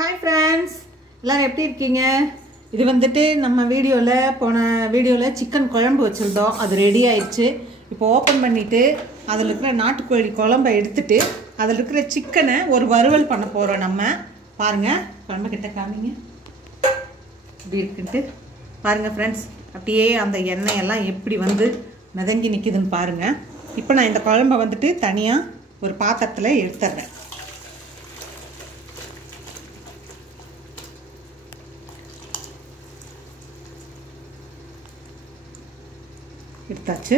Hi friends, எல்லாரும் எப்படி இருக்கீங்க? இது வந்துட்டு நம்ம போன வீடியோல சிக்கன் குழம்பு வச்சிருந்தோம். அது ரெடி ஆயிடுச்சு. இப்போ ஓபன் பண்ணிட்டு அதில இருக்கிற நாட்டுக்கோழி குழம்பை எடுத்துட்டு அதில இருக்கிற சிக்கனை ஒரு வறுவல் பண்ண போறோம் நம்ம. பாருங்க, குழம்பு கிட்ட காமிங்க. இப்படி இருக்குன்னு பாருங்க friends. அப்படியே அந்த எண்ணெய் எல்லாம் எப்படி வந்து மிதங்கி நிக்குதுன்னு பாருங்க. இப்போ நான் இந்த குழம்பை வந்துட்டு தனியா ஒரு பாத்திரத்துல எடுத்துறேன். எடுத்தாச்சு.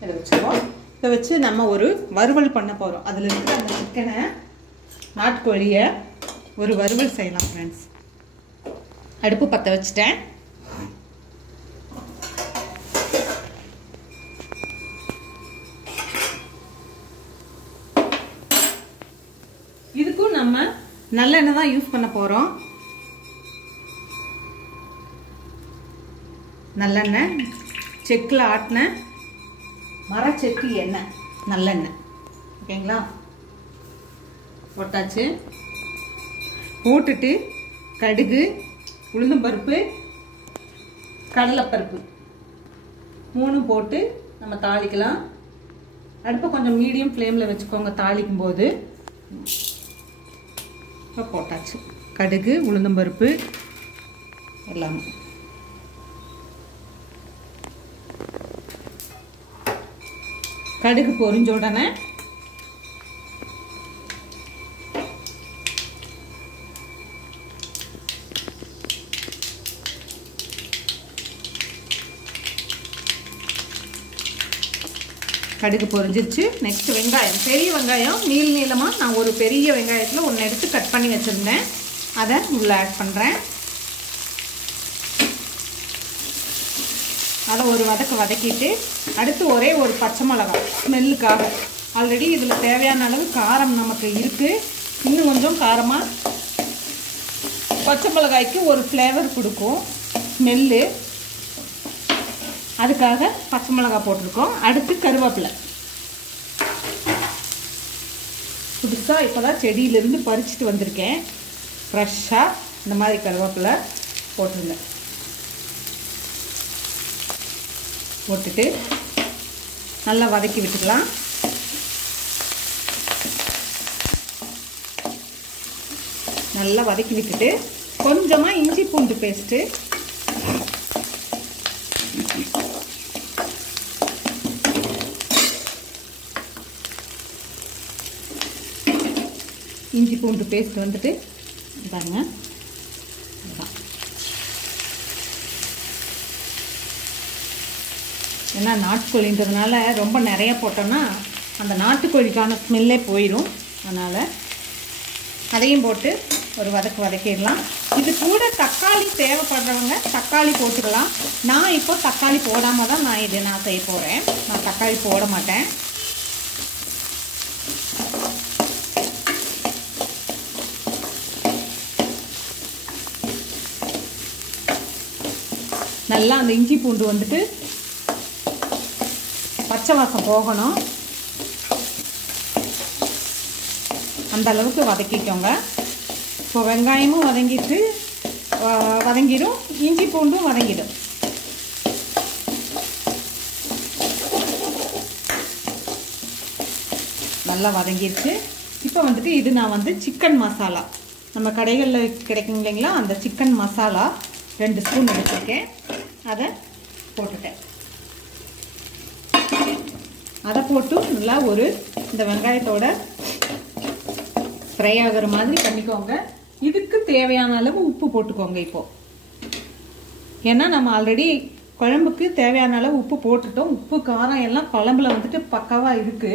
இதை வச்சுருவோம். இதை வச்சு நம்ம ஒரு வறுவல் பண்ண போகிறோம். அதில் இருக்கிற அந்த சிக்கனை நாட்டுக்கோழியை ஒரு வறுவல் செய்யலாம் ஃப்ரெண்ட்ஸ். அடுப்பு பற்ற வச்சுட்டேன். இதுக்கும் நம்ம நல்லெண்ணெய் தான் யூஸ் பண்ண போகிறோம். நல்லெண்ணெய், செக்கில் ஆட்டின மரச்செக்கு எண்ணெய், நல்லெண்ணெய். ஓகேங்களா? போட்டாச்சு. போட்டுட்டு கடுகு, உளுந்தம்பருப்பு, கடலைப்பருப்பு 3 போட்டு நம்ம தாளிக்கலாம். அடுப்பை கொஞ்சம் மீடியம் ஃப்ளேமில் வச்சுக்கோங்க தாளிக்கும் போது. போட்டாச்சு கடுகு, உளுந்தம்பருப்பு எல்லாமே. கடுகு பொரிஞ்ச உடனே கடுகு பொரிஞ்சிருச்சு. நெக்ஸ்ட் வெங்காயம், பெரிய வெங்காயம் நீள் நீளமாக நான் ஒரு பெரிய வெங்காயத்தில் ஒன்று எடுத்து கட் பண்ணி வச்சுருந்தேன். அதை உள்ளே ஆட் பண்ணுறேன். அதை ஒரு வதக்கிட்டு அடுத்து ஒரே ஒரு பச்சை மிளகாய் ஸ்மெல்லுக்காக. ஆல்ரெடி இதில் தேவையான அளவு காரம் நமக்கு இருக்குது. இன்னும் கொஞ்சம் காரமாக பச்சை மிளகாய்க்கு ஒரு ஃப்ளேவர் கொடுக்கும், ஸ்மெல்லு. அதுக்காக பச்சை மிளகாய் போட்டிருக்கோம். அடுத்து கருவேப்பிலை. புதுசாக இப்போ தான் செடியிலேருந்து பறிச்சுட்டு வந்திருக்கேன். ஃப்ரெஷ்ஷாக இந்த மாதிரி கருவேப்பிலை போட்டிருந்தேன். போட்டுட்டு நல்லா வதக்கி விட்டுக்கலாம். நல்லா வதக்கி விட்டுட்டு கொஞ்சமாக இஞ்சி பூண்டு பேஸ்ட்டு, இஞ்சி பூண்டு பேஸ்ட் வந்துட்டு பாருங்க. ஏன்னா நாட்டுக்கோழின்றதுனால ரொம்ப நிறைய போட்டோன்னா அந்த நாட்டுக்கோழிக்கான ஸ்மெல்லே போயிடும். அதனால் அதையும் போட்டு ஒரு வதக்கிடலாம். இது கூட தக்காளி தேவைப்படுறவங்க தக்காளி போட்டுக்கலாம். நான் இப்போ தக்காளி போடாமல் தான் நான் செய்ய போகிறேன். நான் தக்காளி போட மாட்டேன். நல்லா அந்த இஞ்சி பூண்டு வந்துட்டு பச்சை வாசம் போகணும். அந்த அளவுக்கு வதக்கிக்கோங்க. இப்போ வெங்காயமும் வதங்கிடும், இஞ்சி பூண்டும் வதங்கிடும். நல்லா வதங்கிடுச்சு. இப்போ வந்துட்டு இது நான் சிக்கன் மசாலா, நம்ம கடைகளில் கிடைக்கும் இல்லைங்களா, அந்த சிக்கன் மசாலா 2 ஸ்பூன் எடுத்துருக்கேன். அதை போட்டுட்டேன். அதை போட்டு நல்லா இந்த வெங்காயத்தோட ஃப்ரை ஆகிற மாதிரி பண்ணிக்கோங்க. இதுக்கு தேவையான அளவு உப்பு போட்டுக்கோங்க. இப்போ ஏன்னா நம்ம ஆல்ரெடி குழம்புக்கு தேவையான அளவு உப்பு போட்டுட்டோம். உப்பு காரம் எல்லாம் குழம்புல பக்காவாக இருக்குது.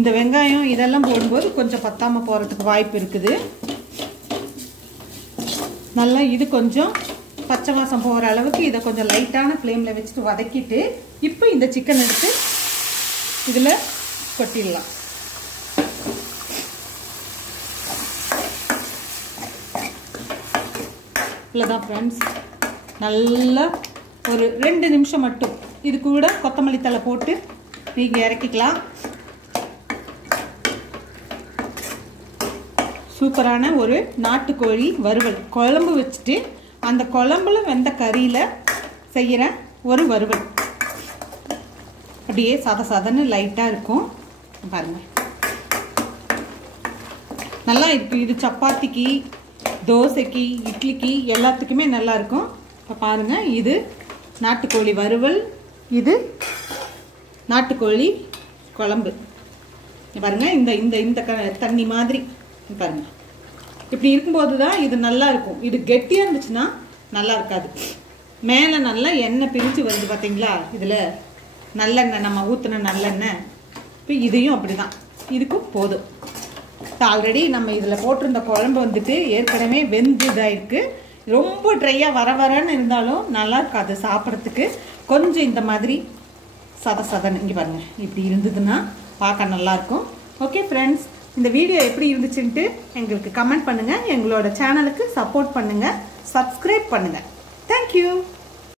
இந்த வெங்காயம் இதெல்லாம் போடும்போது கொஞ்சம் பத்தாமல் போகிறதுக்கு வாய்ப்பு இருக்குது. நல்லா இது கொஞ்சம் பச்சை வாசம் போகிற அளவுக்கு இதை கொஞ்சம் லைட்டான ஃப்ளேமில் வச்சுட்டு வதக்கிட்டு இப்போ இந்த சிக்கன் எடுத்து இதில் கொட்டிடலாம். இவ்வளோதான் ஃப்ரெண்ட்ஸ். நல்லா ஒரு 2 நிமிஷம் மட்டும் இது கூட கொத்தமல்லி தழை போட்டு நீங்கள் இறக்கிக்கலாம். சூப்பரான ஒரு நாட்டுக்கோழி வறுவல் குழம்பு வச்சுட்டு அந்த குழம்புல வெந்த கறியில் செய்கிற ஒரு வறுவல். அப்படியே சாதன்னு லைட்டாக இருக்கும் பாருங்கள், நல்லா இருக்குது. இது சப்பாத்திக்கு, தோசைக்கு, இட்லிக்கு எல்லாத்துக்குமே நல்லா இருக்கும். இப்போ பாருங்கள், இது நாட்டுக்கோழி வறுவல், இது நாட்டுக்கோழி குழம்பு. பாருங்கள், இந்த இந்த இந்த தண்ணி மாதிரி பாருங்கள். இப்படி இருக்கும்போது தான் இது நல்லா இருக்கும். இது கெட்டியாக இருந்துச்சுன்னா நல்லா இருக்காது. மேலே நல்லா எண்ணெய் பிரித்து வருது பார்த்தீங்களா, இதில் நல்லெண்ணெய் நம்ம ஊற்றின நல்லெண்ணெய். இப்போ இதையும் அப்படி தான், இதுக்கும் போதும். ஆல்ரெடி நம்ம இதில் போட்டிருந்த குழம்பு வந்துட்டு ஏற்கனவே வெந்து இதாகிருக்கு. ரொம்ப ட்ரையாக வரன்னு இருந்தாலும் நல்லா இருக்காது சாப்பிட்றதுக்கு. கொஞ்சம் இந்த மாதிரி சதன்னு இங்கே பாருங்கள், இப்படி இருந்ததுன்னா பார்க்க நல்லாயிருக்கும். ஓகே ஃப்ரெண்ட்ஸ், இந்த வீடியோ எப்படி இருந்துச்சுன்ட்டு எங்களுக்கு கமெண்ட் பண்ணுங்கள். எங்களோட சேனலுக்கு சப்போர்ட் பண்ணுங்கள், சப்ஸ்கிரைப் பண்ணுங்கள். தேங்க்யூ.